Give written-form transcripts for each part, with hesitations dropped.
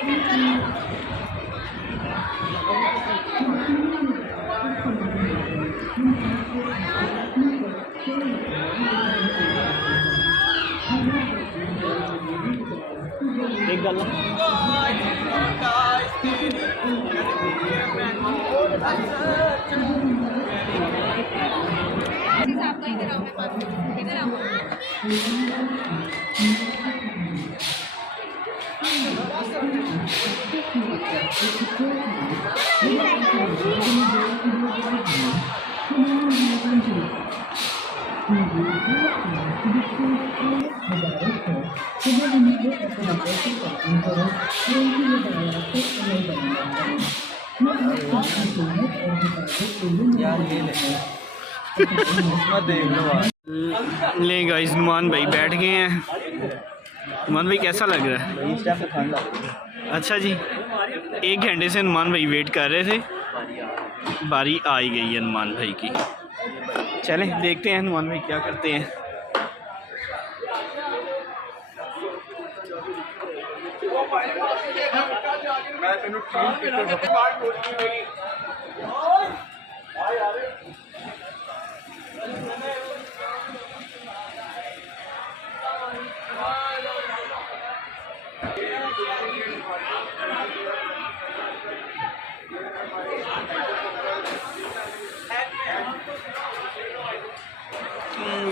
एक गल ले गाइस, नुमान भाई बैठ गए हैं। नुमान भाई कैसा लग रहा है? अच्छा जी, 1 घंटे से नुमान भाई वेट कर रहे थे, बारी आ ही गई है नुमान भाई की। चलें देखते हैं नुमान भाई क्या करते हैं।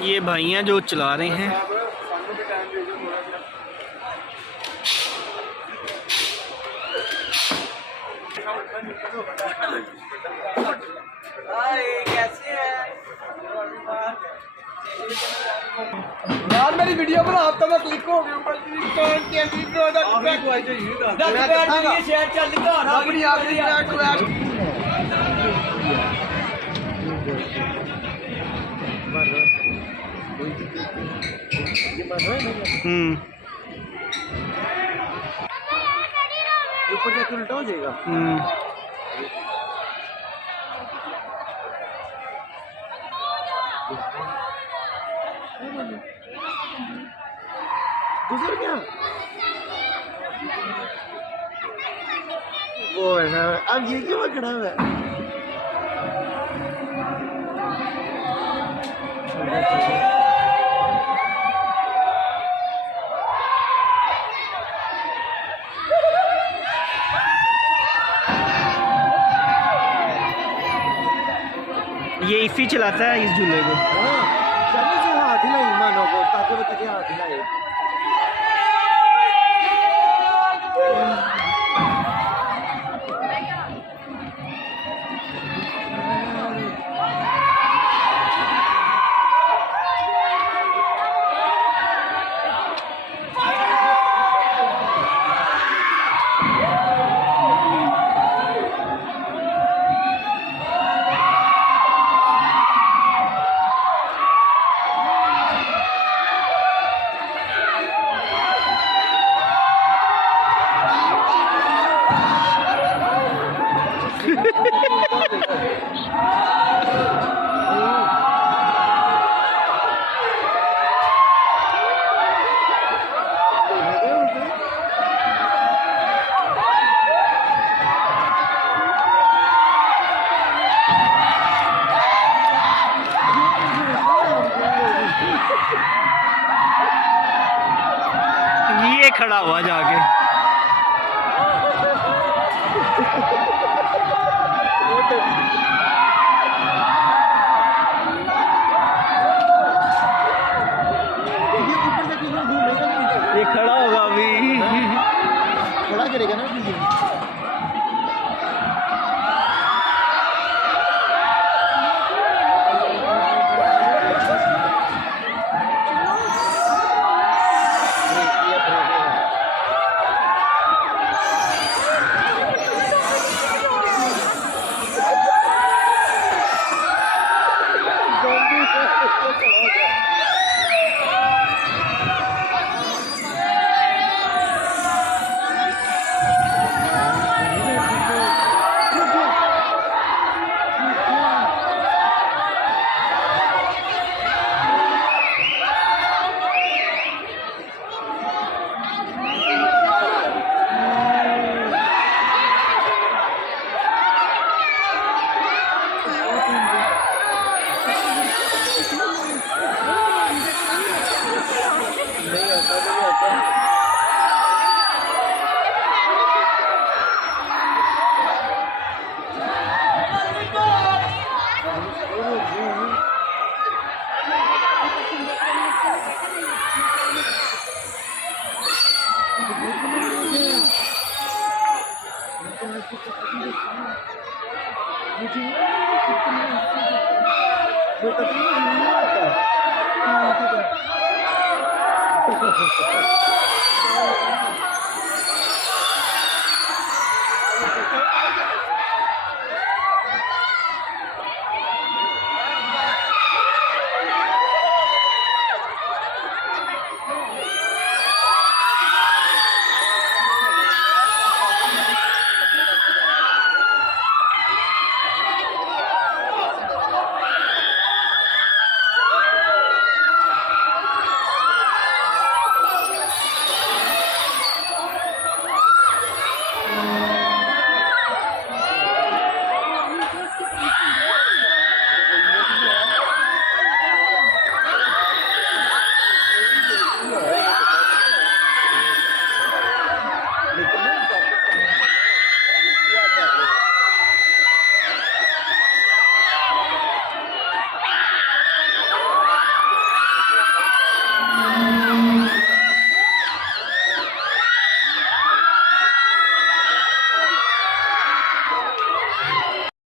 ये भाइयाँ जो चला रहे हैं, यार मेरी वीडियो बना तो मैं क्लिक हो गया ऊपर ऊपर जाके उल्टा हो जाएगा। गुजर गया वो है ना। अब ये क्यों खड़ा हुआ है? ये इसी चलाता है इस झूले को। चलो से हाथ हिलाई मानो को ताकि वो तुझे हाथ हिलाए। ये खड़ा हुआ जाके ये खड़ा होगा अभी, खड़ा करेगा ना।